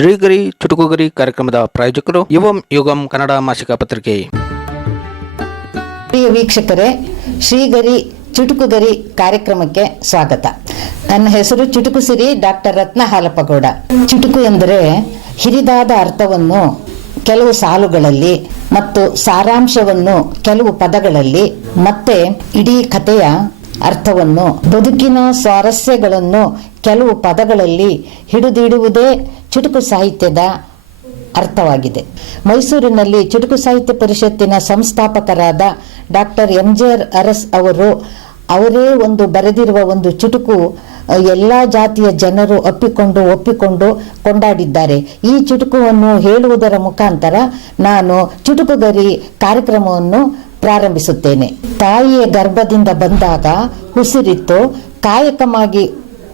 ಶ್ರೀಗರಿ ಚುಟುಕುಗರಿ ಕಾರ್ಯಕ್ರಮದ ಪ್ರಾಯೋಜಕರು, ಯುವಂ ಯುಗಂ ಕನ್ನಡ ಮಾಸಿಕ ಪತ್ರಿಕೆ. ಪ್ರಿಯ ವೀಕ್ಷಕರೇ, ಶ್ರೀಗರಿ ಚುಟುಕುಗರಿ ಕಾರ್ಯಕ್ರಮಕ್ಕೆ ಸ್ವಾಗತ. ನನ್ನ ಹೆಸರು ಚುಟುಕು ಸಿರಿ, ಡಾಕ್ಟರ್ ರತ್ನ ಹಾಲಪ್ಪಗೌಡ ಚುಟುಕು ಎಂದರೆ ಹಿರಿದಾದ ಅರ್ಥವನ್ನು ಕೆಲವು ಸಾಲುಗಳಲ್ಲಿ ಮತ್ತು ಸಾರಾಂಶವನ್ನು ಕೆಲವು ಪದಗಳಲ್ಲಿ ಮತ್ತೆ ಇಡೀ ಕಥೆಯ ಅರ್ಥವನ್ನು, ಬದುಕಿನ ಸ್ವಾರಸ್ಯಗಳನ್ನು ಕೆಲವು ಪದಗಳಲ್ಲಿ ಹಿಡಿದಿಡುವುದೇ ಚುಟುಕು ಸಾಹಿತ್ಯದ ಅರ್ಥವಾಗಿದೆ. ಮೈಸೂರಿನಲ್ಲಿ ಚುಟುಕು ಸಾಹಿತ್ಯ ಪರಿಷತ್ತಿನ ಸಂಸ್ಥಾಪಕರಾದ ಡಾಕ್ಟರ್ ಎಂ ಜೆ ಅರಸ್ ಅವರು ಅವರೇ ಒಂದು ಬರೆದಿರುವ ಒಂದು ಚುಟುಕು ಎಲ್ಲ ಜಾತಿಯ ಜನರು ಅಪ್ಪಿಕೊಂಡು ಒಪ್ಪಿಕೊಂಡು ಕೊಂಡಾಡಿದ್ದಾರೆ. ಈ ಚುಟುಕುವನ್ನು ಹೇಳುವುದರ ಮುಖಾಂತರ ನಾನು ಚುಟುಕುಗರಿ ಕಾರ್ಯಕ್ರಮವನ್ನು ಪ್ರಾರಂಭಿಸುತ್ತೇನೆ. ತಾಯಿಯ ಗರ್ಭದಿಂದ ಬಂದಾಗ ಉಸಿರಿತ್ತು ಕಾಯಕಮಾಗಿ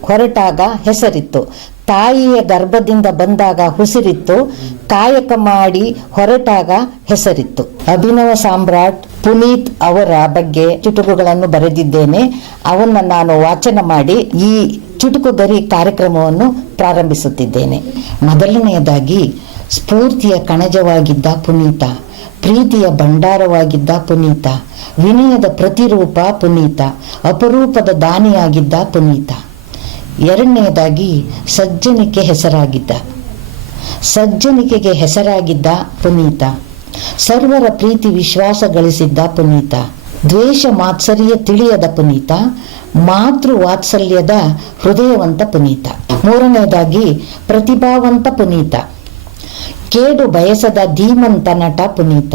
ಹೊರಟಾಗ ಹೆಸರಿತ್ತು. ತಾಯಿಯ ಗರ್ಭದಿಂದ ಬಂದಾಗ ಹುಸಿರಿತ್ತು ಕಾಯಕ ಮಾಡಿ ಹೊರಟಾಗ ಹೆಸರಿತ್ತು. ಅಭಿನವ ಸಾಮ್ರಾಟ್ ಪುನೀತ್ ಅವರ ಬಗ್ಗೆ ಚುಟುಕುಗಳನ್ನು ಬರೆದಿದ್ದೇನೆ. ಅವನ್ನ ನಾನು ವಾಚನ ಮಾಡಿ ಈ ಚುಟುಕುಗರಿ ಕಾರ್ಯಕ್ರಮವನ್ನು ಪ್ರಾರಂಭಿಸುತ್ತಿದ್ದೇನೆ. ಮೊದಲನೆಯದಾಗಿ, ಸ್ಫೂರ್ತಿಯ ಕಣಜವಾಗಿದ್ದ ಪುನೀತ, ಪ್ರೀತಿಯ ಭಂಡಾರವಾಗಿದ್ದ ಪುನೀತ, ವಿನಯದ ಪ್ರತಿರೂಪ ಪುನೀತ, ಅಪರೂಪದ ದಾನಿಯಾಗಿದ್ದ ಪುನೀತ. ಎರಡನೆಯದಾಗಿ ಸಜ್ಜನಿಕೆ ಹೆಸರಾಗಿದ್ದ. ಸಜ್ಜನಿಕೆಗೆ ಹೆಸರಾಗಿದ್ದ ಪುನೀತ. ಸರ್ವರ ಪ್ರೀತಿ ವಿಶ್ವಾಸ ಗಳಿಸಿದ್ದ ಪುನೀತ. ದ್ವೇಷ ಮಾತ್ಸರ್ಯ ತಿಳಿಯದ ಪುನೀತ. ಮಾತೃ ವಾತ್ಸಲ್ಯದ ಹೃದಯವಂತ ಪುನೀತ. ಮೂರನೆಯದಾಗಿ ಪ್ರತಿಭಾವಂತ ಪುನೀತ. ಕೇಡು ಬಯಸದ ಧೀಮಂತ ನಟ ಪುನೀತ.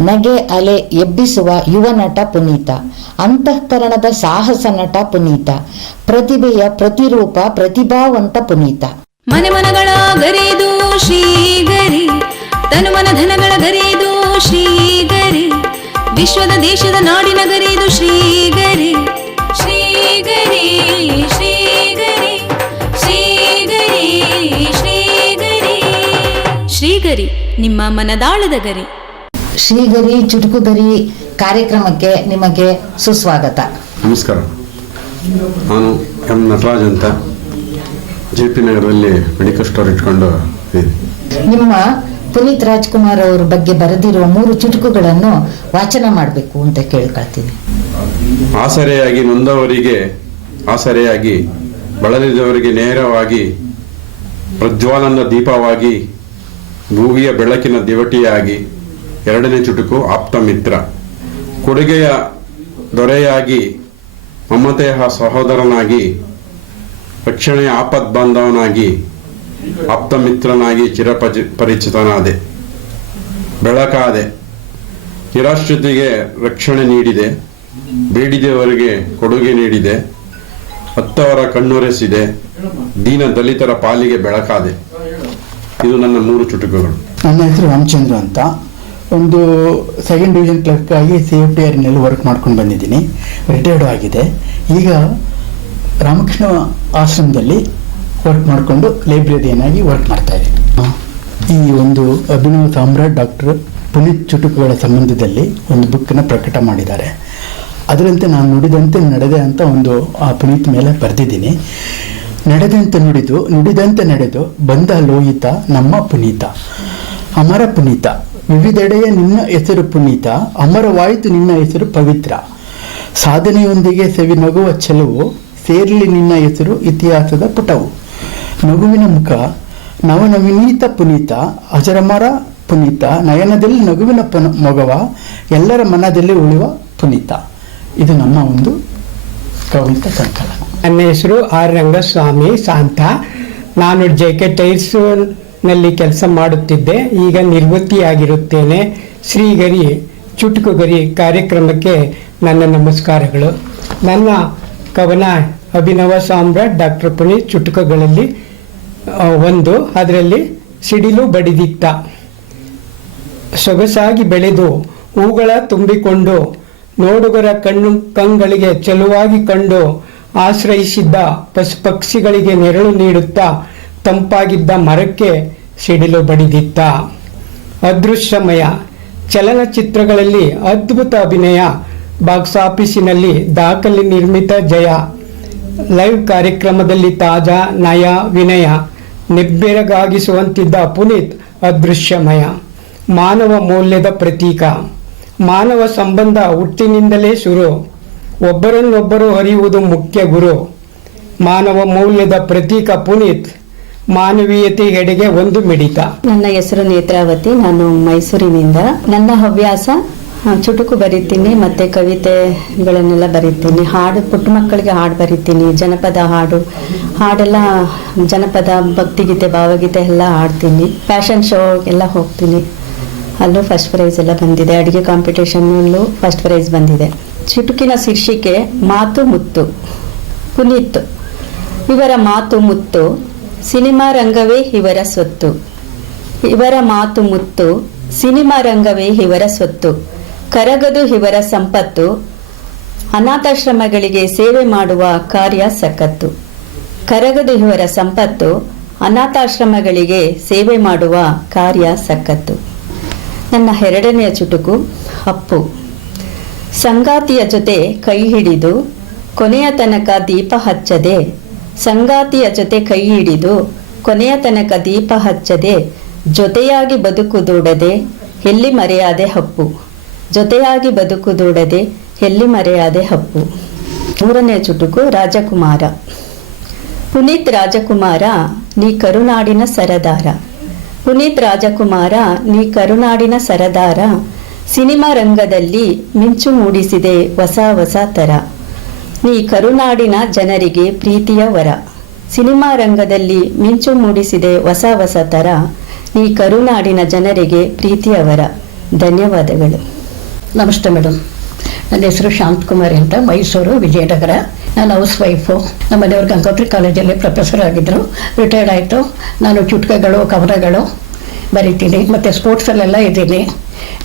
ನಗೆ ಅಲೆ ಎಬ್ಬಿಸುವ ಯುವ ನಟ ಪುನೀತ. ಅಂತಃಕರಣದ ಸಾಹಸ ನಟ ಪುನೀತ, ಪ್ರತಿಭೆಯ ಪ್ರತಿರೂಪ ಪ್ರತಿಭಾವಂತ ಪುನೀತ. ಮನೆ ಮನಗಳ ಗರಿದು ಶ್ರೀಗರಿ, ತನು ಮನ ಧನಗಳ ಗರಿದು ಶ್ರೀಗರಿ, ವಿಶ್ವದ ದೇಶದ ನಾಡಿನ ಗರಿದು ಶ್ರೀಗರಿ. ಶ್ರೀಗರಿ ಶ್ರೀಗರಿ ಶ್ರೀಗರಿ ಶ್ರೀಗರಿ. ಶ್ರೀಗರಿ, ನಿಮ್ಮ ಮನದಾಳದ ಗರಿ. ಶ್ರೀಗರಿ ಚುಟುಕುದರಿ ಕಾರ್ಯಕ್ರಮಕ್ಕೆ ನಿಮಗೆ ಸುಸ್ವಾಗತ. ನಮಸ್ಕಾರ. ನಾನು ಎಂ ನಟರಾಜ್ ಅಂತ. ಜೆ ಪಿ ನಗರದಲ್ಲಿ ಮೆಡಿಕಲ್ ಸ್ಟೋರ್ ಇಟ್ಕೊಂಡು ನಿಮ್ಮ ಪುನೀತ್ ರಾಜ್ಕುಮಾರ್ ಅವರ ಬಗ್ಗೆ ಬರೆದಿರುವ ಮೂರು ಚುಟುಕುಗಳನ್ನು ವಾಚನ ಮಾಡಬೇಕು ಅಂತ ಕೇಳ್ಕೊಳ್ತೀನಿ ಆಸರೆಯಾಗಿ ನೊಂದವರಿಗೆ ಆಸರೆಯಾಗಿ ಬಳಲಿದವರಿಗೆ ನೇರವಾಗಿ ಪ್ರಜ್ವಾಲನ ದೀಪವಾಗಿ ಭೂವಿಯ ಬೆಳಕಿನ ದಿವಟಿಯಾಗಿ ಎರಡನೇ ಚುಟುಕು ಆಪ್ತ ಮಿತ್ರ. ಕೊಡುಗೆಯ ದೊರೆಯಾಗಿ ಮಮತೆಯ ಸಹೋದರನಾಗಿ, ರಕ್ಷಣೆಯ ಆಪದ್ ಬಾಂಧವನಾಗಿ, ಆಪ್ತ ಮಿತ್ರನಾಗಿ ಚಿರಪಚಿ ಪರಿಚಿತನಾದೆ. ಬೆಳಕಾದೆ. ನಿರಾಶ್ರಿತಿಗೆ ರಕ್ಷಣೆ ನೀಡಿದೆ. ಬೇಡಿದವರಿಗೆ ಕೊಡುಗೆ ನೀಡಿದೆ. ಹತ್ತವರ ಕಣ್ಣೊರೆಸಿದೆ. ದೀನ ದಲಿತರ ಪಾಲಿಗೆ ಬೆಳಕಾದೆ. ಇದು ನನ್ನ ಮೂರು ಚುಟುಕುಗಳು. ನನ್ನ ಹೆಸರು ರಾಮಚಂದ್ರ ಅಂತ. ಒಂದು ಸೆಕೆಂಡ್ ಡಿವಿಷನ್ ಕ್ಲರ್ಕ್ ಆಗಿ ಸೇಫ್ಟಿ ಆರ್ನಲ್ಲಿ ವರ್ಕ್ ಮಾಡ್ಕೊಂಡು ಬಂದಿದ್ದೀನಿ. ರಿಟೈರ್ಡ್ ಆಗಿದೆ. ಈಗ ರಾಮಕೃಷ್ಣ ಆಶ್ರಮದಲ್ಲಿ ವರ್ಕ್ ಮಾಡಿಕೊಂಡು ಲೈಬ್ರರಿಯನ್ನಾಗಿ ವರ್ಕ್ ಮಾಡ್ತಾ ಇದ್ದೀನಿ. ಈ ಒಂದು ಅಭಿನವ ಸಾಮ್ರಾಟ್ ಡಾಕ್ಟರ್ ಪುನೀತ್ ಚುಟುಕುಗಳ ಸಂಬಂಧದಲ್ಲಿ ಒಂದು ಬುಕ್ಕನ್ನು ಪ್ರಕಟ ಮಾಡಿದ್ದಾರೆ. ಅದರಂತೆ ನಾನು ನುಡಿದಂತೆ ನಡೆದೆ ಅಂತ ಒಂದು ಆ ಪುನೀತ್ ಮೇಲೆ ಬರೆದಿದ್ದೀನಿ. ನಡೆದಂತೆ ನುಡಿದು, ನುಡಿದಂತೆ ನಡೆದು ಬಂದ ಲೋಹಿತ ನಮ್ಮ ಪುನೀತ. ಅಮರ ಪುನೀತ. ವಿವಿಧೆಡೆಯ ನಿನ್ನ ಹೆಸರು ಪುನೀತ, ಅಮರವಾಯಿತು ನಿನ್ನ ಹೆಸರು ಪವಿತ್ರ. ಸಾಧನೆಯೊಂದಿಗೆ ಸವಿ ನಗುವ ಚೆಲುವು ಸೇರಲಿ ನಿನ್ನ ಹೆಸರು ಇತಿಹಾಸದ ಪುಟವು. ನಗುವಿನ ಮುಖ, ನವನವಿನೀತ ಪುನೀತ, ಅಜರಮರ ಪುನೀತ, ನಯನದಲ್ಲಿ ನಗುವಿನ ಪುನ, ಮೊಗವ, ಎಲ್ಲರ ಮನದಲ್ಲಿ ಉಳಿಯುವ ಪುನೀತ. ಇದು ನಮ್ಮ ಒಂದು ಕವಿತ ಸಂಕಲನ. ನನ್ನ ಹೆಸರು ಆರ್ ರಂಗಸ್ವಾಮಿ ಶಾಂತ ನಾನು ಜೆ ಕೆ ಟೈರ್ಸ್ನಲ್ಲಿ ಕೆಲಸ ಮಾಡುತ್ತಿದ್ದೆ. ಈಗ ನಿವೃತ್ತಿಯಾಗಿರುತ್ತೇನೆ ಶ್ರೀಗರಿ, ಚುಟುಕುಗರಿ ಕಾರ್ಯಕ್ರಮಕ್ಕೆ ನನ್ನ ನಮಸ್ಕಾರಗಳು. ನನ್ನ ಕವನ ಅಭಿನವ ಸಾಮ್ರಾಟ್ ಡಾಕ್ಟರ್ ಪುನೀತ್ ಚುಟುಕುಗಳಲ್ಲಿ ಒಂದು. ಅದರಲ್ಲಿ ಸಿಡಿಲು ಬಡಿದಿತ್ತ. ಸೊಗಸಾಗಿ ಬೆಳೆದು, ಹೂಗಳ ತುಂಬಿಕೊಂಡು, ನೋಡುಗರ ಕಣ್ಣು ಕಂಗಳಿಗೆ ಚೆಲುವಾಗಿ ಕಂಡು, ಆಶ್ರಯಿಸಿದ್ದ ಪಶು ಪಕ್ಷಿಗಳಿಗೆ ನೆರಳು ನೀಡುತ್ತಾ ತಂಪಾಗಿದ್ದ ಮರಕ್ಕೆ ಸಿಡಿಲು ಬಡಿದಿತ್ತ. ಅದೃಶ್ಯಮಯ ಚಲನಚಿತ್ರಗಳಲ್ಲಿ ಅದ್ಭುತ ಅಭಿನಯ, ಬಾಕ್ಸ್ ಆಫೀಸಿನಲ್ಲಿ ದಾಖಲೆ ನಿರ್ಮಿತ ಜಯ, ಲೈವ್ ಕಾರ್ಯಕ್ರಮದಲ್ಲಿ ತಾಜಾ ನಯ ವಿನಯ, ನಿಬ್ಬೆರಗಾಗಿಸುವಂತಿದ್ದ ಪುನೀತ್ ಅದೃಶ್ಯಮಯ. ಮಾನವ ಮೌಲ್ಯದ ಪ್ರತೀಕ, ಮಾನವ ಸಂಬಂಧ ಹುಟ್ಟಿನಿಂದಲೇ ಶುರು, ಒಬ್ಬರನ್ನೊಬ್ಬರು ಹರಿಯುವುದು ಮುಖ್ಯ ಗುರು. ಮಾನವ ಮೌಲ್ಯದ ಪ್ರತೀಕ ಪುನೀತ್ ಮಾನವೀಯತೆ ಎಡೆಗೆ ಒಂದು ಮಿಡಿತ. ನನ್ನ ಹೆಸರು ನೇತ್ರಾವತಿ, ನಾನು ಮೈಸೂರಿನಿಂದ. ನನ್ನ ಹವ್ಯಾಸ ಚುಟುಕು ಬರೀತೀನಿ, ಮತ್ತೆ ಕವಿತೆಗಳನ್ನೆಲ್ಲ ಬರೀತೀನಿ. ಹಾಡು, ಪುಟ್ಟ ಮಕ್ಕಳಿಗೆ ಹಾಡು ಬರೀತೀನಿ, ಜನಪದ ಹಾಡು. ಹಾಡೆಲ್ಲ ಜನಪದ, ಭಕ್ತಿಗೀತೆ, ಭಾವಗೀತೆ ಎಲ್ಲ ಹಾಡ್ತೀನಿ. ಫ್ಯಾಷನ್ ಶೋ ಎಲ್ಲ ಹೋಗ್ತೀನಿ. ಅಲ್ಲೂ ಫಸ್ಟ್ ಪ್ರೈಸ್ ಎಲ್ಲ ಬಂದಿದೆ. ಅಡುಗೆ ಕಾಂಪಿಟೇಷನ್ನಲ್ಲೂ ಫಸ್ಟ್ ಪ್ರೈಸ್ ಬಂದಿದೆ. ಚುಟುಕಿನ ಶೀರ್ಷಿಕೆ, ಮಾತು ಮುತ್ತು. ಪುನೀತ್. ಇವರ ಮಾತು ಮುತ್ತು. ಸಿನಿಮಾ ರಂಗವೇ ಇವರ ಸ್ವತ್ತು. ಇವರ ಮಾತು ಮುತ್ತು, ಸಿನಿಮಾ ರಂಗವೇ ಇವರ ಸ್ವತ್ತು. ಕರಗದು ಇವರ ಸಂಪತ್ತು. ಅನಾಥಾಶ್ರಮಗಳಿಗೆ ಸೇವೆ ಮಾಡುವ ಕಾರ್ಯ ಸಖತ್ತು. ಕರಗದು ಇವರ ಸಂಪತ್ತು. ಅನಾಥಾಶ್ರಮಗಳಿಗೆ ಸೇವೆ ಮಾಡುವ ಕಾರ್ಯ ಸಖತ್ತು. ನನ್ನ ಎರಡನೆಯ ಚುಟುಕು, ಅಪ್ಪು. ಸಂಗಾತಿಯ ಜೊತೆ ಕೈ ಹಿಡಿದು ಕೊನೆಯ ತನಕ ದೀಪ ಹಚ್ಚದೆ ಸಂಗಾತಿಯ ಜೊತೆ ಕೈ ಹಿಡಿದು ಕೊನೆಯ ತನಕ ದೀಪ ಹಚ್ಚದೆ ಜೊತೆಯಾಗಿ ಬದುಕು ದೂಡದೆ ಎಲ್ಲಿ ಮರೆಯಾದೆ ಹಪ್ಪು. ಜೊತೆಯಾಗಿ ಬದುಕು ದೂಡದೆ ಎಲ್ಲಿ ಮರೆಯಾದೆ ಹಪ್ಪು. ಮೂರನೇ ಚುಟುಕು ರಾಜಕುಮಾರ. ಪುನೀತ್ ರಾಜಕುಮಾರ, ನೀ ಕರುನಾಡಿನ ಸರದಾರ. ಪುನೀತ್ ರಾಜಕುಮಾರ, ನೀ ಕರುನಾಡಿನ ಸರದಾರ. ಸಿನಿಮಾ ರಂಗದಲ್ಲಿ ಮಿಂಚು ಮೂಡಿಸಿದೆ ಹೊಸ ಹೊಸ ಥರ. ನೀ ಕರುನಾಡಿನ ಜನರಿಗೆ ಪ್ರೀತಿಯ ವರ. ಸಿನಿಮಾ ರಂಗದಲ್ಲಿ ಮಿಂಚು ಮೂಡಿಸಿದೆ ಹೊಸ ಹೊಸ ಥರ ನೀ ಕರುನಾಡಿನ ಜನರಿಗೆ ಪ್ರೀತಿಯ ವರ. ಧನ್ಯವಾದಗಳು. ನಮಸ್ತೆ ಮೇಡಮ್ ನನ್ನ ಹೆಸರು ಶಾಂತಕುಮಾರಿ ಅಂತ, ಮೈಸೂರು ವಿಜಯನಗರ. ನಾನು ಹೌಸ್ ವೈಫು. ನಮ್ಮ ಮನೆಯವ್ರು ಗಂಗೋತ್ರಿ ಕಾಲೇಜಲ್ಲಿ ಪ್ರೊಫೆಸರ್ ಆಗಿದ್ದರು ರಿಟೈರ್ಡ್ ಆಯಿತು. ನಾನು ಚುಟ್ಕೆಗಳು, ಕವನಗಳು ಬರಿತೀನಿ. ಮತ್ತು ಸ್ಪೋರ್ಟ್ಸಲ್ಲೆಲ್ಲ ಇದ್ದೀನಿ.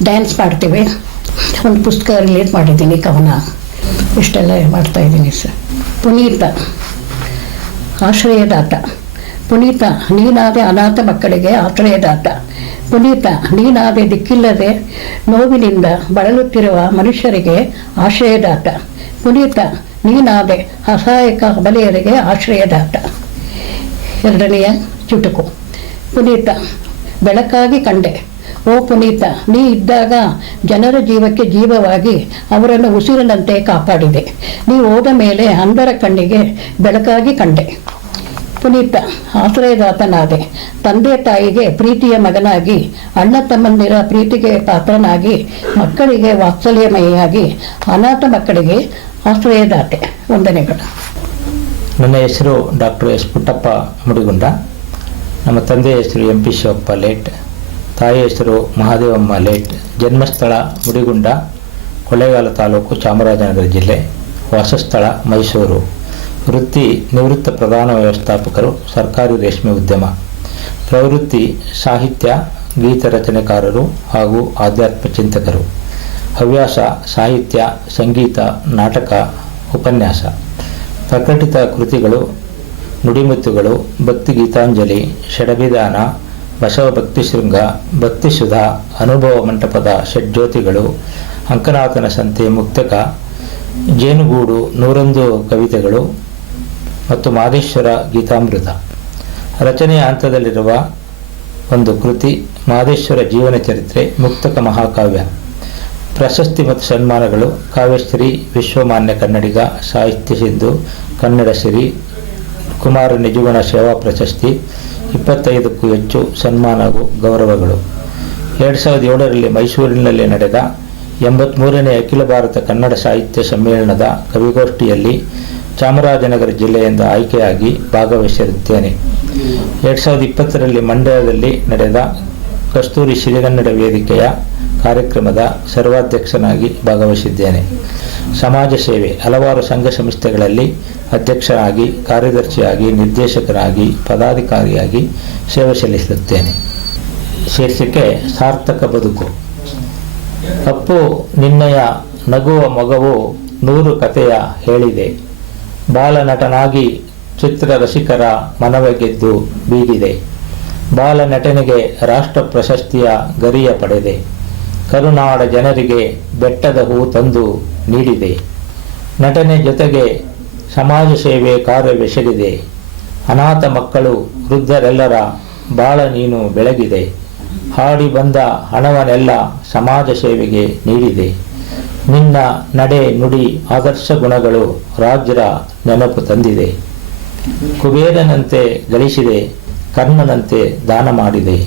ಡ್ಯಾನ್ಸ್ ಮಾಡ್ತೀವಿ. ಒಂದು ಪುಸ್ತಕ ರಿಲೀಸ್ ಮಾಡಿದ್ದೀನಿ ಕವನ. ಇಷ್ಟೆಲ್ಲ ಮಾಡ್ತಾ ಇದ್ದೀನಿ ಸರ್. ಪುನೀತ, ಆಶ್ರಯದಾತ. ಪುನೀತ, ನೀನಾದೆ ಅನಾಥ ಮಕ್ಕಳಿಗೆ ಆಶ್ರಯದಾತ. ಪುನೀತ, ನೀನಾದೆ ದಿಕ್ಕಿಲ್ಲದೆ ನೋವಿನಿಂದ ಬಳಲುತ್ತಿರುವ ಮನುಷ್ಯರಿಗೆ ಆಶ್ರಯದಾತ. ಪುನೀತ, ನೀನಾದೆ ಅಸಹಾಯಕ ಬಲೆಯರಿಗೆ ಆಶ್ರಯದಾತ. ಎರಡನೆಯ ಚುಟುಕು. ಪುನೀತ, ಬೆಳಕಾಗಿ ಕಂಡೆ. ಓ ಪುನೀತ, ನೀ ಇದ್ದಾಗ ಜನರ ಜೀವಕ್ಕೆ ಜೀವವಾಗಿ ಅವರನ್ನು ಉಸಿರಿನಂತೆ ಕಾಪಾಡಿದೆ. ನೀ ಹೋದ ಮೇಲೆ ಅಂಧರ ಕಣ್ಣಿಗೆ ಬೆಳಕಾಗಿ ಕಂಡೆ. ಪುನೀತ, ಆಶ್ರಯದಾತನಾದೆ. ತಂದೆ ತಾಯಿಗೆ ಪ್ರೀತಿಯ ಮಗನಾಗಿ, ಅಣ್ಣ ತಮ್ಮಂದಿರ ಪ್ರೀತಿಗೆ ಪಾತ್ರನಾಗಿ, ಮಕ್ಕಳಿಗೆ ವಾತ್ಸಲ್ಯಮಯಿಯಾಗಿ, ಅನಾಥ ಮಕ್ಕಳಿಗೆ ಆಶ್ರಯದಾತೆ. ವಂದನೆಗಳು. ನನ್ನ ಹೆಸರು ಡಾಕ್ಟರ್ ಎಸ್ ಪುಟ್ಟಪ್ಪ ಮುಡಿಗುಂಡ ನಮ್ಮ ತಂದೆಯ ಹೆಸರು ಎಂ ಪಿ ಶಿವಪ್ಪ ಲೇಟ್. ತಾಯಿ ಹೆಸರು ಮಹಾದೇವಮ್ಮ ಲೇಟ್. ಜನ್ಮಸ್ಥಳ ಮುಡಿಗುಂಡ ಕೊಳ್ಳೇಗಾಲ ತಾಲೂಕು ಚಾಮರಾಜನಗರ ಜಿಲ್ಲೆ. ವಾಸಸ್ಥಳ ಮೈಸೂರು. ವೃತ್ತಿ ನಿವೃತ್ತ ಪ್ರಧಾನ ವ್ಯವಸ್ಥಾಪಕರು, ಸರ್ಕಾರಿ ರೇಷ್ಮೆ ಉದ್ಯಮ. ಪ್ರವೃತ್ತಿ, ಸಾಹಿತ್ಯ, ಗೀತ ರಚನೆಕಾರರು ಹಾಗೂ ಆಧ್ಯಾತ್ಮ ಚಿಂತಕರು. ಹವ್ಯಾಸ, ಸಾಹಿತ್ಯ, ಸಂಗೀತ, ನಾಟಕ, ಉಪನ್ಯಾಸ. ಪ್ರಕಟಿತ ಕೃತಿಗಳು, ನುಡಿಮುತ್ತುಗಳು, ಭಕ್ತಿ ಗೀತಾಂಜಲಿ ಷಡಭಿದಾನ ಬಸವ ಭಕ್ತಿ ಶೃಂಗ, ಭಕ್ತಿ ಸುಧಾ ಅನುಭವ ಮಂಟಪದ ಷಡ್ಜ್ಯೋತಿಗಳು, ಅಂಕನಾಥನ ಸಂತೆ ಮುಕ್ತಕ, ಜೇನುಗೂಡು, ನೂರೊಂದು ಕವಿತೆಗಳು ಮತ್ತು ಮಾದೇಶ್ವರ ಗೀತಾಮೃತ. ರಚನೆಯ ಹಂತದಲ್ಲಿರುವ ಒಂದು ಕೃತಿ, ಮಾದೇಶ್ವರ ಜೀವನ ಚರಿತ್ರೆ, ಮುಕ್ತಕ ಮಹಾಕಾವ್ಯ. ಪ್ರಶಸ್ತಿ ಮತ್ತು ಸನ್ಮಾನಗಳು, ಕಾವ್ಯಶ್ರೀ, ವಿಶ್ವಮಾನ್ಯ ಕನ್ನಡಿಗ, ಸಾಹಿತ್ಯ ಸಿಂಧು ಕನ್ನಡ ಶ್ರೀ ಕುಮಾರ ನಿಜಗುಣ ಸೇವಾ ಪ್ರಶಸ್ತಿ ಇಪ್ಪತ್ತೈದಕ್ಕೂ ಹೆಚ್ಚು ಸನ್ಮಾನ ಹಾಗೂ ಗೌರವಗಳು. ಎರಡು ಸಾವಿರದ ಏಳರಲ್ಲಿ ಮೈಸೂರಿನಲ್ಲಿ ನಡೆದ ಎಂಬತ್ತ್ಮೂರನೇ ಅಖಿಲ ಭಾರತ ಕನ್ನಡ ಸಾಹಿತ್ಯ ಸಮ್ಮೇಳನದ ಕವಿಗೋಷ್ಠಿಯಲ್ಲಿ ಚಾಮರಾಜನಗರ ಜಿಲ್ಲೆಯಿಂದ ಆಯ್ಕೆಯಾಗಿ ಭಾಗವಹಿಸಿರುತ್ತೇನೆ. ಎರಡು ಸಾವಿರದ ಇಪ್ಪತ್ತರಲ್ಲಿ ಮಂಡ್ಯದಲ್ಲಿ ನಡೆದ ಕಸ್ತೂರಿ ಸಿರಿಗನ್ನಡ ವೇದಿಕೆಯ ಕಾರ್ಯಕ್ರಮದ ಸರ್ವಾಧ್ಯಕ್ಷನಾಗಿ ಭಾಗವಹಿಸಿದ್ದೇನೆ. ಸಮಾಜ ಸೇವೆ, ಹಲವಾರು ಸಂಘ ಸಂಸ್ಥೆಗಳಲ್ಲಿ ಅಧ್ಯಕ್ಷರಾಗಿ, ಕಾರ್ಯದರ್ಶಿಯಾಗಿ, ನಿರ್ದೇಶಕರಾಗಿ, ಪದಾಧಿಕಾರಿಯಾಗಿ ಸೇವೆ ಸಲ್ಲಿಸುತ್ತೇನೆ. ಶೀರ್ಷಿಕೆ, ಸಾರ್ಥಕ ಬದುಕು. ಅಪ್ಪು ನಿನ್ನಯ ನಗುವ ಮಗವು ನೂರು ಕಥೆಯ ಹೇಳಿದೆ. ಬಾಲನಟನಾಗಿ ಚಿತ್ರ ರಸಿಕರ ಮನವ ಗೆದ್ದು ಬೀಗಿದೆ. ಬಾಲನಟನೆಗೆ ರಾಷ್ಟ್ರ ಪ್ರಶಸ್ತಿಯ ಗರಿಯ ಪಡೆದೆ. ಕರುನಾಡ ಜನರಿಗೆ ಬೆಟ್ಟದ ಹೂ ತಂದು ನೀಡಿದೆ. ನಟನೆ ಜೊತೆಗೆ ಸಮಾಜ ಸೇವೆ ಕಾರ್ಯವೆಸಗಿದೆ. ಅನಾಥ ಮಕ್ಕಳು, ವೃದ್ಧರೆಲ್ಲರ ಬಾಳ ನೀನು ಬೆಳಗಿದೆ. ಹಾಡಿ ಬಂದ ಹಣವನ್ನೆಲ್ಲ ಸಮಾಜ ಸೇವೆಗೆ ನೀಡಿದೆ. ನಿನ್ನ ನಡೆ ನುಡಿ ಆದರ್ಶ ಗುಣಗಳು ರಾಜ್ಯರ ನೆನಪು ತಂದಿದೆ. ಕುಬೇರನಂತೆ ಗಳಿಸಿದೆ, ಕರ್ಮನಂತೆ ದಾನ ಮಾಡಿದೆ.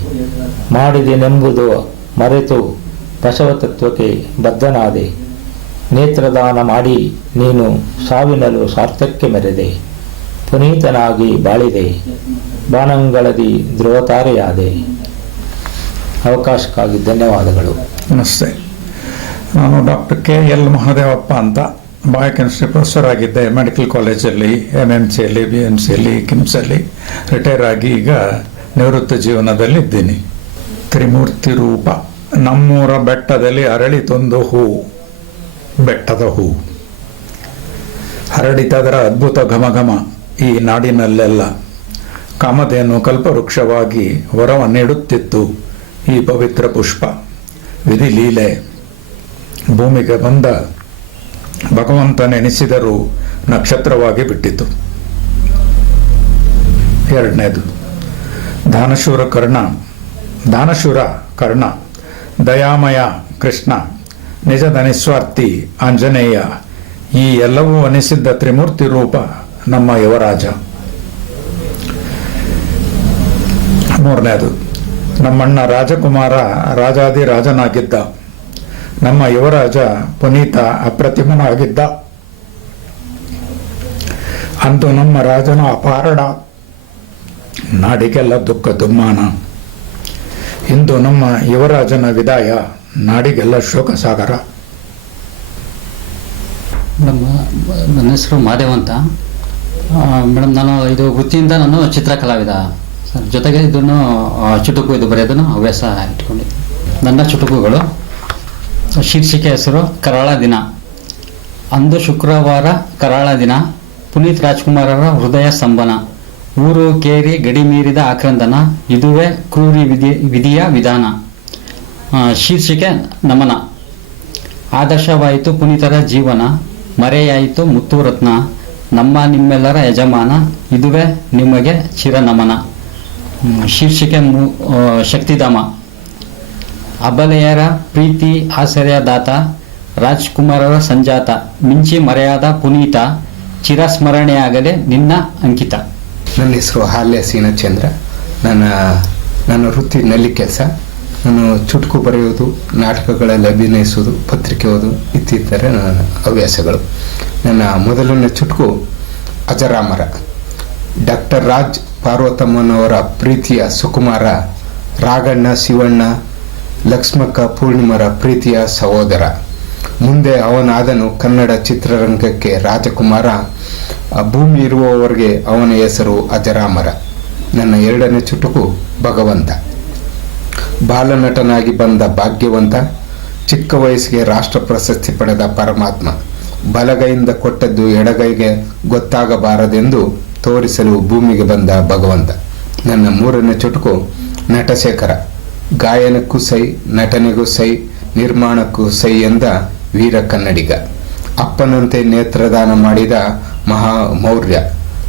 ಮಾಡಿದೆನೆಂಬುದು ಮರೆತು ಬಸವ ತತ್ವಕ್ಕೆ ಬದ್ಧನಾದೆ. ನೇತ್ರದಾನ ಮಾಡಿ ನೀನು ಸಾವಿನಲು ಸಾರ್ಥಕ್ಕೆ ಮೆರೆದೆ. ಪುನೀತನಾಗಿ ಬಾಳಿದೆ. ಬಾನಂಗಳದಿ ಧ್ರುವತಾರೆಯಾದೆ ಅವಕಾಶಕ್ಕಾಗಿ ಧನ್ಯವಾದಗಳು. ನಮಸ್ತೆ. ನಾನು ಡಾಕ್ಟರ್ ಕೆ. ಎಲ್. ಮಹಾದೇವಪ್ಪ ಅಂತ ಬಯೋಕೆಮಿಸ್ಟ್ರಿ ಪ್ರೊಫೆಸರ್ ಆಗಿದ್ದೆ. ಮೆಡಿಕಲ್ ಕಾಲೇಜಲ್ಲಿ ಎಂ ಎಂ ಸಿಯಲ್ಲಿ ಬಿ ಎಂ ಸಿಯಲ್ಲಿ ಕಿಮ್ಸಲ್ಲಿ ರಿಟೈರ್ ಆಗಿ ಈಗ ನಿವೃತ್ತ ಜೀವನದಲ್ಲಿದ್ದೀನಿ. ತ್ರಿಮೂರ್ತಿ ರೂಪ. ನಮ್ಮೂರ ಬೆಟ್ಟದಲ್ಲಿ ಅರಳಿತೊಂದು ಹೂ, ಬೆಟ್ಟದ ಹೂ. ಹರಡಿತದರ ಅದ್ಭುತ ಘಮಘಮ ಘಮ ಈ ನಾಡಿನಲ್ಲೆಲ್ಲ. ಕಾಮಧೇನು ಕಲ್ಪವೃಕ್ಷವಾಗಿ ವರವ ನೀಡುತ್ತಿತ್ತು ಈ ಪವಿತ್ರ ಪುಷ್ಪ. ವಿಧಿ ಲೀಲೆ. ಭೂಮಿಗೆ ಬಂದ ಭಗವಂತನೆನಿಸಿದರೂ ನಕ್ಷತ್ರವಾಗಿ ಬಿಟ್ಟಿತು. ಎರಡನೇದು, ದಾನಶೂರ ಕರ್ಣ ದಾನಶೂರ ಕರ್ಣ. ದಯಾಮಯ ಕೃಷ್ಣ ನಿಜದ ನಿಸ್ವಾರ್ಥಿ ಆಂಜನೇಯ, ಈ ಎಲ್ಲವೂ ಅನಿಸಿದ್ದ ತ್ರಿಮೂರ್ತಿ ರೂಪ ನಮ್ಮ ಯುವರಾಜ. ಮೂರನೇದು, ನಮ್ಮಣ್ಣ ರಾಜಕುಮಾರ ರಾಜಾದಿ ರಾಜನಾಗಿದ್ದ. ನಮ್ಮ ಯುವರಾಜ ಪುನೀತ ಅಪ್ರತಿಮನಾಗಿದ್ದ. ಅಂದು ನಮ್ಮ ರಾಜನ ಅಪಾರಣ, ನಾಡಿಗೆಲ್ಲ ದುಃಖ ದುಮ್ಮಾನ. ಇಂದು ನಮ್ಮ ಯುವರಾಜನ ವಿದಾಯ. ನಾಡಿಗೆಲ್ಲ ಶೋಕ ಸಾಗರ ಮೇಡಮ್ ನನ್ನ ಹೆಸರು ಮಾದೇವ್ ಅಂತ. ಮೇಡಮ್ ನಾನು ಇದು ವೃತ್ತಿಯಿಂದ ನಾನು ಚಿತ್ರಕಲಾವಿದ. ಸರ್, ಜೊತೆಗೆ ಇದನ್ನು ಚುಟುಕು ಇದು ಬರೆಯೋದನ್ನು ಹವ್ಯಾಸ ಇಟ್ಕೊಂಡಿದ್ದೆ. ನನ್ನ ಚುಟುಕುಗಳು. ಶೀರ್ಷಿಕೆ ಹೆಸರು ಕರಾಳ ದಿನ. ಅಂದು ಶುಕ್ರವಾರ ಕರಾಳ ದಿನ. ಪುನೀತ್ ರಾಜ್ಕುಮಾರರ ಹೃದಯ ಸ್ತಂಭನ. ಊರು ಕೇರಿ ಗಡಿ ಮೀರಿದ ಆಕ್ರಂದನ, ಇದುವೇ ಕ್ರೂರಿ ವಿಧಿ, ವಿಧಿಯ ವಿಧಾನ. ಶೀರ್ಷಿಕೆ ನಮನ. ಆದರ್ಶವಾಯಿತು ಪುನೀತರ ಜೀವನ, ಮರೆಯಾಯಿತು ಮುತ್ತುರತ್ನ. ನಮ್ಮ ನಿಮ್ಮೆಲ್ಲರ ಯಜಮಾನ, ಇದುವೇ ನಿಮಗೆ ಚಿರನಮನ. ನಮನ ಶೀರ್ಷಿಕೆ ಮು ಶಕ್ತಿಧಾಮ. ಅಬಲೆಯರ ಪ್ರೀತಿ ಆಶ್ರಯದಾತ ರಾಜ್ಕುಮಾರರ ಸಂಜಾತ. ಮಿಂಚಿ ಮರೆಯಾದ ಪುನೀತ, ಚಿರಸ್ಮರಣೆಯಾಗದೆ ನಿನ್ನ ಅಂಕಿತ. ನನ್ನ ಹೆಸರು ಹಾಲ್ಯ ಸೀನಚಂದ್ರ ನನ್ನ ನನ್ನ ವೃತ್ತಿನಲ್ಲಿ ಕೆಲಸ. ನಾನು ಚುಟುಕು ಬರೆಯೋದು ನಾಟಕಗಳಲ್ಲಿ ಅಭಿನಯಿಸೋದು ಪತ್ರಿಕೆ ಓದು ಇತ್ತೀತರ ನನ್ನ ಹವ್ಯಾಸಗಳು. ನನ್ನ ಮೊದಲನೇ ಚುಟುಕು ಅಜರಾಮರ. ಡಾಕ್ಟರ್ ರಾಜ್ ಪಾರ್ವತಮ್ಮನವರ ಪ್ರೀತಿಯ ಸುಕುಮಾರ, ರಾಗಣ್ಣ ಶಿವಣ್ಣ, ಲಕ್ಷ್ಮಕ್ಕ ಪೂರ್ಣಿಮರ ಪ್ರೀತಿಯ ಸಹೋದರ. ಮುಂದೆ ಅವನಾದನು ಕನ್ನಡ ಚಿತ್ರರಂಗಕ್ಕೆ ರಾಜಕುಮಾರ. ಆ ಭೂಮಿ ಇರುವವರೆಗೆ ಅವನ ಹೆಸರು ಅಜರಾಮರ. ನನ್ನ ಎರಡನೇ ಚುಟುಕು ಭಗವಂತ. ಬಾಲನಟನಾಗಿ ಬಂದ ಭಾಗ್ಯವಂತ, ಚಿಕ್ಕ ವಯಸ್ಸಿಗೆ ರಾಷ್ಟ್ರ ಪ್ರಶಸ್ತಿ ಪಡೆದ ಪರಮಾತ್ಮ, ಬಲಗೈಯಿಂದ ಕೊಟ್ಟದ್ದು ಎಡಗೈಗೆ ಗೊತ್ತಾಗಬಾರದೆಂದು ತೋರಿಸಲು ಭೂಮಿಗೆ ಬಂದ ಭಗವಂತ. ನನ್ನ ಮೂರನೇ ಚುಟುಕು ನಟಶೇಖರ. ಗಾಯನಕ್ಕೂ ಸೈ, ನಟನೆಗೂ ಸೈ, ನಿರ್ಮಾಣಕ್ಕೂ ಸೈ ಎಂದ ವೀರ ಕನ್ನಡಿಗ ಅಪ್ಪನಂತೆ ನೇತ್ರದಾನ ಮಾಡಿದ ಮಹಾ ಮೌರ್ಯ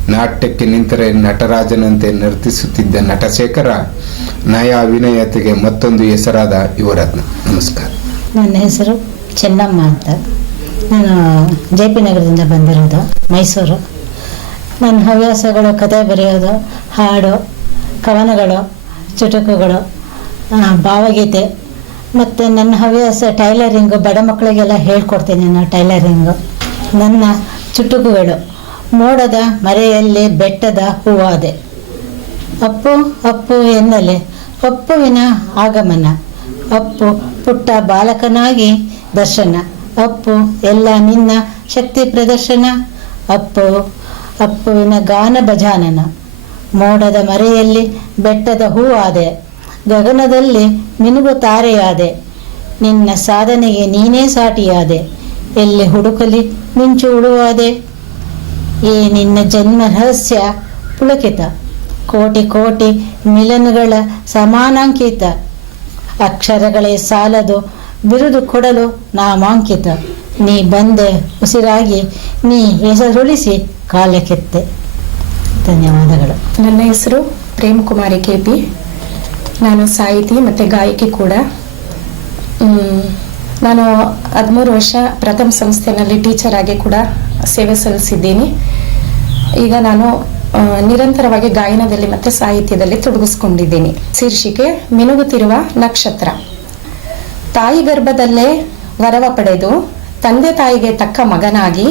ನಾಟ್ಯಕ್ಕೆ ನಿಂತರೆ ನಟರಾಜನಂತೆ ನರ್ತಿಸುತ್ತಿದ್ದ ನಟಶೇಖರ ನಯ ವಿನಯತೆಗೆ ಮತ್ತೊಂದು ಹೆಸರಾದ ಯುವರತ್ನ. ನಮಸ್ಕಾರ. ನನ್ನ ಹೆಸರು ಚೆನ್ನಮ್ಮ ಅಂತ. ನಾನು ಜೆ ಪಿ ನಗರದಿಂದ ಬಂದಿರೋದು, ಮೈಸೂರು. ನನ್ನ ಹವ್ಯಾಸಗಳು, ಕತೆ ಬರೆಯೋದು, ಹಾಡು, ಕವನಗಳು, ಚುಟುಕುಗಳು ಭಾವಗೀತೆ, ಮತ್ತು ನನ್ನ ಹವ್ಯಾಸ ಟೈಲರಿಂಗು, ಬಡ ಮಕ್ಕಳಿಗೆಲ್ಲ ಹೇಳ್ಕೊಡ್ತೀನಿ ನಾನು ಟೈಲರಿಂಗು. ನನ್ನ ಚುಟುಕುಗಳು. ಮೋಡದ ಮರೆಯಲ್ಲಿ ಬೆಟ್ಟದ ಹೂವಾದೆ. ಅಪ್ಪು ಅಪ್ಪು ಎನ್ನಲೆ. ಅಪ್ಪುವಿನ ಆಗಮನ. ಅಪ್ಪು ಪುಟ್ಟ ಬಾಲಕನಾಗಿ ದರ್ಶನ. ಅಪ್ಪು ಎಲ್ಲ ನಿನ್ನ ಶಕ್ತಿ ಪ್ರದರ್ಶನ. ಅಪ್ಪು, ಅಪ್ಪುವಿನ ಗಾನ ಭಜಾನನ. ಮೋಡದ ಮರೆಯಲ್ಲಿ ಬೆಟ್ಟದ ಹೂವಾದೆ. ಗಗನದಲ್ಲಿ ಮಿನುಗು ತಾರೆಯಾದೆ. ನಿನ್ನ ಸಾಧನೆಗೆ ನೀನೇ ಸಾಟಿಯಾದೆ. ಎಲ್ಲಿ ಹುಡುಕಲಿ, ಮಿಂಚು ಉಳುವಾದೆ ಏ ನಿನ್ನ ಜನ್ಮ ರಹಸ್ಯ ಪುಳಕಿತ. ಕೋಟಿ ಕೋಟಿ ಮಿಲನ್ಗಳ ಸಮಾನಾಂಕಿತ. ಅಕ್ಷರಗಳೇ ಸಾಲದು, ಬಿರುದು ಕೊಡಲು ನಾಮಾಂಕಿತ. ನೀ ಬಂದೆ ಉಸಿರಾಗಿ, ನೀ ಹೆಸರುಳಿಸಿ ಕಾಲಕ್ಕೆತ್ತೆ. ಧನ್ಯವಾದಗಳು. ನನ್ನ ಹೆಸರು ಪ್ರೇಮ್ ಕುಮಾರಿ ಕೆ ಪಿ. ನಾನು ಸಾಹಿತಿ ಮತ್ತು ಗಾಯಕಿ ಕೂಡ. ನಾನು ಹದಿಮೂರು ವರ್ಷ ಪ್ರಥಮ ಸಂಸ್ಥೆಯಲ್ಲಿ ಟೀಚರ್ ಆಗಿ ಕೂಡ ಸೇವೆ ಸಲ್ಲಿಸಿದ್ದೀನಿ. ಈಗ ನಾನು ನಿರಂತರವಾಗಿ ಗಾಯನದಲ್ಲಿ ಮತ್ತು ಸಾಹಿತ್ಯದಲ್ಲಿ ತೊಡಗಿಸ್ಕೊಂಡಿದ್ದೀನಿ. ಶೀರ್ಷಿಕೆ ಮಿನುಗುತ್ತಿರುವ ನಕ್ಷತ್ರ. ತಾಯಿ ಗರ್ಭದಲ್ಲೇ ವರವ ಪಡೆದು ತಂದೆ ತಾಯಿಗೆ ತಕ್ಕ ಮಗನಾಗಿ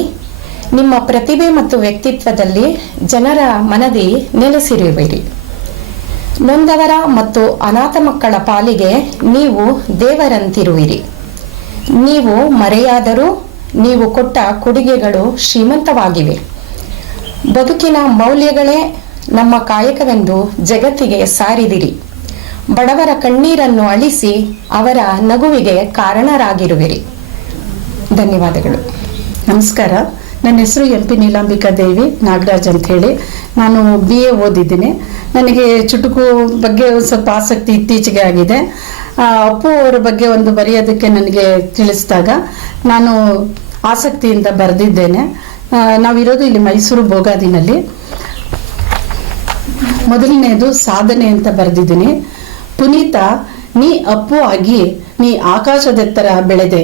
ನಿಮ್ಮ ಪ್ರತಿಭೆ ಮತ್ತು ವ್ಯಕ್ತಿತ್ವದಲ್ಲಿ ಜನರ ಮನದಿ ನೆಲೆಸಿರುವಿರಿ. ನೊಂದವರ ಮತ್ತು ಅನಾಥ ಮಕ್ಕಳ ಪಾಲಿಗೆ ನೀವು ದೇವರಂತಿರುವಿರಿ. ನೀವು ಮರೆಯಾದರೂ ನೀವು ಕೊಟ್ಟ ಕೊಡುಗೆಗಳು ಶ್ರೀಮಂತವಾಗಿವೆ. ಬದುಕಿನ ಮೌಲ್ಯಗಳೇ ನಮ್ಮ ಕಾಯಕವೆಂದು ಜಗತ್ತಿಗೆ ಸಾರಿದಿರಿ. ಬಡವರ ಕಣ್ಣೀರನ್ನು ಅಳಿಸಿ ಅವರ ನಗುವಿಗೆ ಕಾರಣರಾಗಿರುವಿರಿ. ಧನ್ಯವಾದಗಳು. ನಮಸ್ಕಾರ. ನನ್ನ ಹೆಸರು ಎಂ ಪಿ ನೀಲಾಂಬಿಕಾ ದೇವಿ, ನಾಗರಾಜ್ ಅಂತ ಹೇಳಿ. ನಾನು ಬಿ ಎ ಓದಿದ್ದೀನಿ. ನನಗೆ ಚುಟುಕು ಬಗ್ಗೆ ಸ್ವಲ್ಪ ಆಸಕ್ತಿ ಇತ್ತೀಚೆಗೆ ಆಗಿದೆ. ಅಪ್ಪು ಅವರ ಬಗ್ಗೆ ಒಂದು ಬರೆಯೋದಕ್ಕೆ ನನಗೆ ತಿಳಿಸಿದಾಗ ನಾನು ಆಸಕ್ತಿಯಿಂದ ಬರೆದಿದ್ದೇನೆ. ನಾವಿರೋದು ಇಲ್ಲಿ ಮೈಸೂರು ಬೋಗಾದಿನಲ್ಲಿ ಮೊದಲನೆಯದು ಸಾಧನೆ ಅಂತ ಬರೆದಿದ್ದೀನಿ. ಪುನೀತ, ನೀ ಅಪ್ಪು ಆಗಿ ನೀ ಆಕಾಶದೆತ್ತರ ಬೆಳೆದೆ.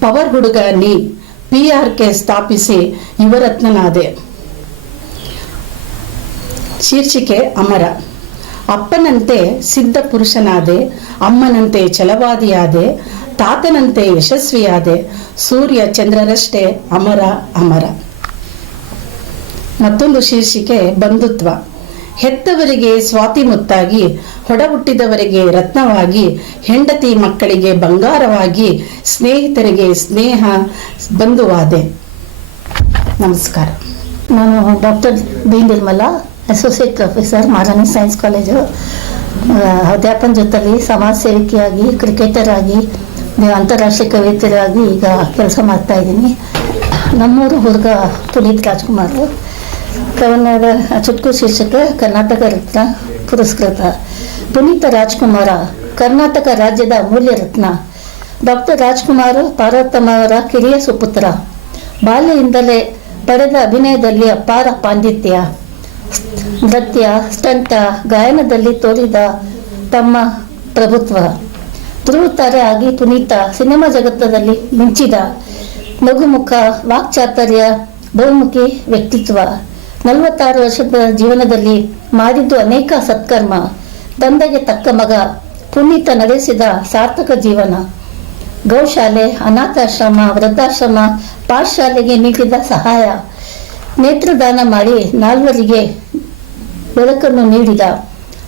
ಪವರ್ ಹುಡುಗ ನೀ ಪಿ ಆರ್ ಕೆ ಸ್ಥಾಪಿಸಿ ಯುವರತ್ನನಾದೆ. ಶೀರ್ಷಿಕೆ ಅಮರ. ಅಪ್ಪನಂತೆ ಸಿದ್ಧ ಪುರುಷನಾದೆ, ಅಮ್ಮನಂತೆ ಛಲವಾದಿಯಾದೆ, ತಾತನಂತೆ ಯಶಸ್ವಿಯಾದೆ, ಸೂರ್ಯ ಚಂದ್ರರಷ್ಟೇ ಅಮರ ಅಮರ. ಮತ್ತೊಂದು ಶೀರ್ಷಿಕೆ, ಬಂಧುತ್ವ. ಹೆತ್ತವರಿಗೆ ಸ್ವಾತಿ ಮುತ್ತಾಗಿ ಹೊಡ ಹುಟ್ಟಿದವರಿಗೆ ರತ್ನವಾಗಿ, ಹೆಂಡತಿ ಮಕ್ಕಳಿಗೆ ಬಂಗಾರವಾಗಿ, ಸ್ನೇಹಿತರಿಗೆ ಸ್ನೇಹ ಬಂಧುವಾದೆ. ನಮಸ್ಕಾರ. ನಾನು doctor B Nirmala associate professor Maharani science college ಅಧ್ಯಾಪನ ಜೊತೆಲಿ ಸಮಾಜ ಸೇವಕಿಯಾಗಿ ಕ್ರಿಕೆಟರ್ ಆಗಿ ಅಂತಾರಾಷ್ಟ್ರೀಯ ಕವಿತರಾಗಿ ಈಗ ಕೆಲಸ ಮಾಡ್ತಾ ಇದ್ದೀನಿ. ನಮ್ಮೂರು ಹುಡುಗ ಪುನೀತ್ ರಾಜ್ಕುಮಾರ್, ಕವನದ ಚುಟುಕು ಶೀರ್ಷಕ ಕರ್ನಾಟಕ ರತ್ನ ಪುರಸ್ಕೃತ. ಪುನೀತ ರಾಜ್ಕುಮಾರ, ಕರ್ನಾಟಕ ರಾಜ್ಯದ ಅಮೂಲ್ಯ ರತ್ನ. ಡಾಕ್ಟರ್ ರಾಜ್ಕುಮಾರ್ ಪಾರ್ವತಮ್ಮವರ ಕಿರಿಯ ಸುಪುತ್ರ. ಬಾಲ್ಯದಿಂದಲೇ ಪಡೆದ ಅಭಿನಯದಲ್ಲಿ ಅಪಾರ ಪಾಂಡಿತ್ಯ. ನೃತ್ಯ ಸ್ಟಂಟ ಗಾಯನದಲ್ಲಿ ತೋರಿದ ತಮ್ಮ ಪ್ರಭುತ್ವ. ಧ್ರುವತಾರೆ ಆಗಿ ಪುನೀತ ಸಿನಿಮಾ ಜಗತ್ತದಲ್ಲಿ ಮಿಂಚಿದ ನಗುಮುಖ ವಾಕ್ಚಾತುರ್ಯ, ಬಹುಮುಖಿ ವ್ಯಕ್ತಿತ್ವ. ನಲವತ್ತಾರು ವರ್ಷದ ಜೀವನದಲ್ಲಿ ಮಾಡಿದ್ದು ಅನೇಕ ಸತ್ಕರ್ಮ. ತಂದೆಗೆ ತಕ್ಕ ಮಗ, ಪುನೀತ ನಡೆಸಿದ ಸಾರ್ಥಕ ಜೀವನ. ಗೋಶಾಲೆ, ಅನಾಥಾಶ್ರಮ, ವೃದ್ಧಾಶ್ರಮ, ಪಾಠಶಾಲೆಗೆ ನೀಡಿದ ಸಹಾಯ. ನೇತ್ರದಾನ ಮಾಡಿ ನಾಲ್ವರಿಗೆ ಬೆಳಕನ್ನು ನೀಡಿದ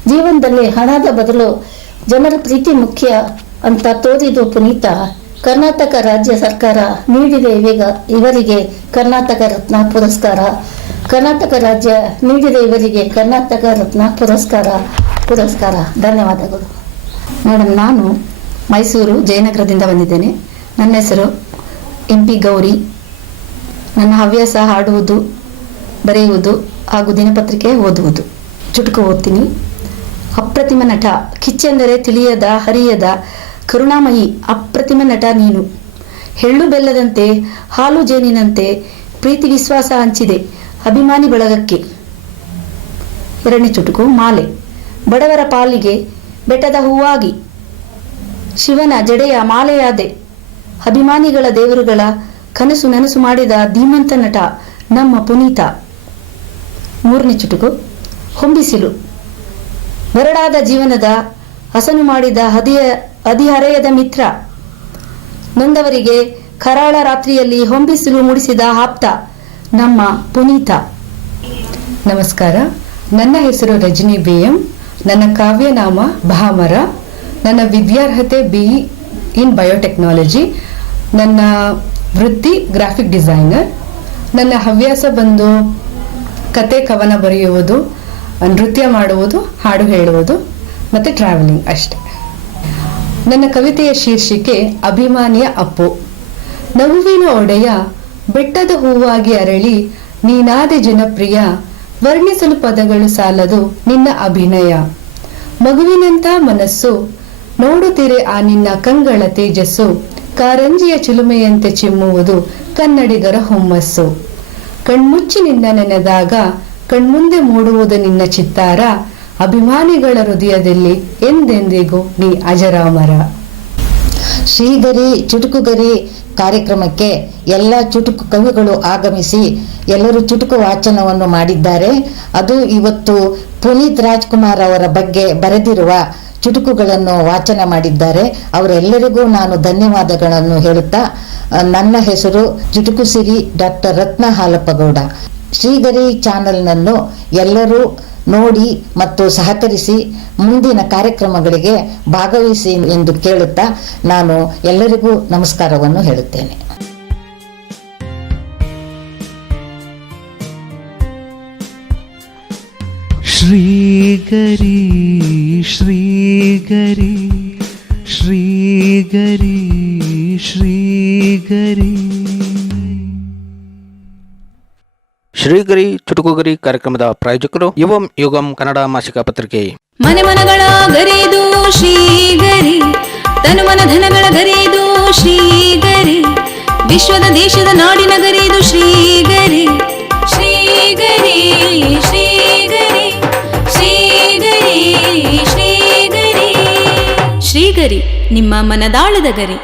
ಜೀವನದಲ್ಲಿ ಹಣದ ಬದಲು ಜನರ ಪ್ರೀತಿ ಮುಖ್ಯ ಅಂತ ತೋರಿದು ಪುನೀತ. ಕರ್ನಾಟಕ ರಾಜ್ಯ ಸರ್ಕಾರ ನೀಡಿದೆ ಇವಾಗ ಇವರಿಗೆ ಕರ್ನಾಟಕ ರತ್ನ ಪುರಸ್ಕಾರ. ಕರ್ನಾಟಕ ರಾಜ್ಯ ನೀಡಿದೆ ಇವರಿಗೆ ಕರ್ನಾಟಕ ರತ್ನ ಪುರಸ್ಕಾರ. ಪುರಸ್ಕಾರ. ಧನ್ಯವಾದಗಳು. ಮೇಡಮ್ ನಾನು ಮೈಸೂರು ಜಯನಗರದಿಂದ ಬಂದಿದ್ದೇನೆ. ನನ್ನ ಹೆಸರು ಎಂ ಪಿ ಗೌರಿ. ನನ್ನ ಹವ್ಯಾಸ ಹಾಡುವುದು, ಬರೆಯುವುದು ಹಾಗೂ ದಿನಪತ್ರಿಕೆ ಓದುವುದು. ಚುಟುಕು ಓದ್ತೀನಿ. ಅಪ್ರತಿಮ ನಟ, ಕಿಚ್ಚೆಂದರೆ ತಿಳಿಯದ, ಹರಿಯದ, ಕರುಣಾಮಯಿ, ಅಪ್ರತಿಮ ನಟ ನೀನು. ಹೆಳ್ಳು ಬೆಲ್ಲದಂತೆ, ಹಾಲು ಜೇನಿನಂತೆ, ಪ್ರೀತಿ ವಿಶ್ವಾಸ ಹಂಚಿದೆ, ಅಭಿಮಾನಿ ಬಳಗಕ್ಕೆ. ಎರಡನೇ ಚುಟುಕು, ಮಾಲೆ. ಬಡವರ ಪಾಲಿಗೆ, ಬೆಟ್ಟದ ಹೂವಾಗಿ. ಶಿವನ ಜಡೆಯ ಮಾಲೆಯಾದೆ. ಅಭಿಮಾನಿಗಳ ದೇವರುಗಳ ಕನಸು ನನಸು ಮಾಡಿದ ಧೀಮಂತ ನಟ ನಮ್ಮ ಪುನೀತ. ಮೂರನೇ ಚುಟುಕು ಹೊಂಬಿಸಿಲು ಬರಡಾದ ಜೀವನದ ಹಸನು ಮಾಡಿದ ಹದಿಯ, ಹದಿಹರೆಯದ ಮಿತ್ರ. ನೊಂದವರಿಗೆ ಕರಾಳ ರಾತ್ರಿಯಲ್ಲಿ ಹೊಂಬಿಸಿಲು ಮೂಡಿಸಿದ ಆಪ್ತ, ನಮ್ಮ ಪುನೀತ. ನಮಸ್ಕಾರ. ನನ್ನ ಹೆಸರು ರಜನಿ ಬಿ ಎಂ ನನ್ನ ಕಾವ್ಯನಾಮ ಭಾಮರ. ನನ್ನ ವಿದ್ಯಾರ್ಹತೆ ಬಿ ಇನ್ ಬಯೋಟೆಕ್ನಾಲಜಿ. ನನ್ನ ವೃತ್ತಿ ಗ್ರಾಫಿಕ್ ಡಿಸೈನರ್. ನನ್ನ ಹವ್ಯಾಸ ಬಂದು ಕತೆ, ಕವನ ಬರೆಯುವುದು. ನೃತ್ಯ ಮಾಡುವುದು, ಹಾಡು ಹೇಳುವುದು ಮತ್ತು ಟ್ರಾವೆಲಿಂಗ್ ಅಷ್ಟೆ. ನನ್ನ ಕವಿತೆಯ ಶೀರ್ಷಿಕೆ ಅಭಿಮಾನಿಯ ಅಪ್ಪು. ನಗುವಿನ ಒಡೆಯ, ಬೆಟ್ಟದ ಹೂವಾಗಿ ಅರಳಿ, ನೀನಾದೆ ಜನಪ್ರಿಯ, ವರ್ಣಿಸಲು ಪದಗಳು ಸಾಲದು ನಿನ್ನ ಅಭಿನಯ. ಮಗುವಿನಂತ ಮನಸ್ಸು, ನೋಡುತ್ತಿರೆ ಆ ನಿನ್ನ ಕಂಗಳ ತೇಜಸ್ಸು, ಕಾರಂಜಿಯ ಚಿಲುಮೆಯಂತೆ ಚಿಮ್ಮುವುದು ಕನ್ನಡಿಗರ ಹುಮ್ಮಸ್ಸು. ಕಣ್ಮುಚ್ಚಿ ನಿನ್ನ ನೆನೆದಾಗ ಕಣ್ಮುಂದೆ ಮೂಡುವುದು ನಿನ್ನ ಚಿತ್ತಾರ. ಅಭಿಮಾನಿಗಳ ಹೃದಯದಲ್ಲಿ ಎಂದೆಂದಿಗೂ ನೀ ಅಜರಾಮರ. ಶ್ರೀಗರಿ ಚುಟುಕುಗರಿ, ಕಾರ್ಯಕ್ರಮಕ್ಕೆ ಎಲ್ಲ ಚುಟುಕು ಕವಿಗಳು ಆಗಮಿಸಿ ಎಲ್ಲರೂ ಚುಟುಕು ವಾಚನವನ್ನು ಮಾಡಿದ್ದಾರೆ. ಅದು ಇವತ್ತು ಪುನೀತ್ ರಾಜ್ಕುಮಾರ್ ಅವರ ಬಗ್ಗೆ ಬರೆದಿರುವ ಚುಟುಕುಗಳನ್ನು ವಾಚನ ಮಾಡಿದ್ದಾರೆ. ಅವರೆಲ್ಲರಿಗೂ ನಾನು ಧನ್ಯವಾದಗಳನ್ನು ಹೇಳುತ್ತಾ, ನನ್ನ ಹೆಸರು ಚುಟುಕು ಸಿರಿ ಡಾಕ್ಟರ್ ರತ್ನ ಹಾಲಪ್ಪಗೌಡ ಶ್ರೀಗರಿ ಚಾನೆಲ್ನನ್ನು ಎಲ್ಲರೂ ನೋಡಿ ಮತ್ತು ಸಹಕರಿಸಿ ಮುಂದಿನ ಕಾರ್ಯಕ್ರಮಗಳಿಗೆ ಭಾಗವಹಿಸಿ ಎಂದು ಕೇಳುತ್ತಾ ನಾನು ಎಲ್ಲರಿಗೂ ನಮಸ್ಕಾರವನ್ನು ಹೇಳುತ್ತೇನೆ. ಶ್ರೀಗರಿ ಶ್ರೀಗರಿ ಶ್ರೀಗರಿ. ಚುಟುಕುಗರಿ ಕಾರ್ಯಕ್ರಮದ ಪ್ರಾಯೋಜಕರು ಯುವಂ ಯುಗಂ ಕನ್ನಡ ಮಾಸಿಕ ಪತ್ರಿಕೆ. ಮನೆ ಮನಗಳ ಗರಿದು ಶ್ರೀಗರಿ, ತನು ಮನ ಧನಗಳ ಗರಿದು ಶ್ರೀಗರಿ, ವಿಶ್ವದ ದೇಶದ ನಾಡಿನ ಗರಿದು ಶ್ರೀಗರಿ ಶ್ರೀಗರಿ ಶ್ರೀಗರಿ ಶ್ರೀಗರಿ ಶ್ರೀಗರಿ. ಶ್ರೀಗರಿ, ನಿಮ್ಮ ಮನದಾಳದ ಗರಿ.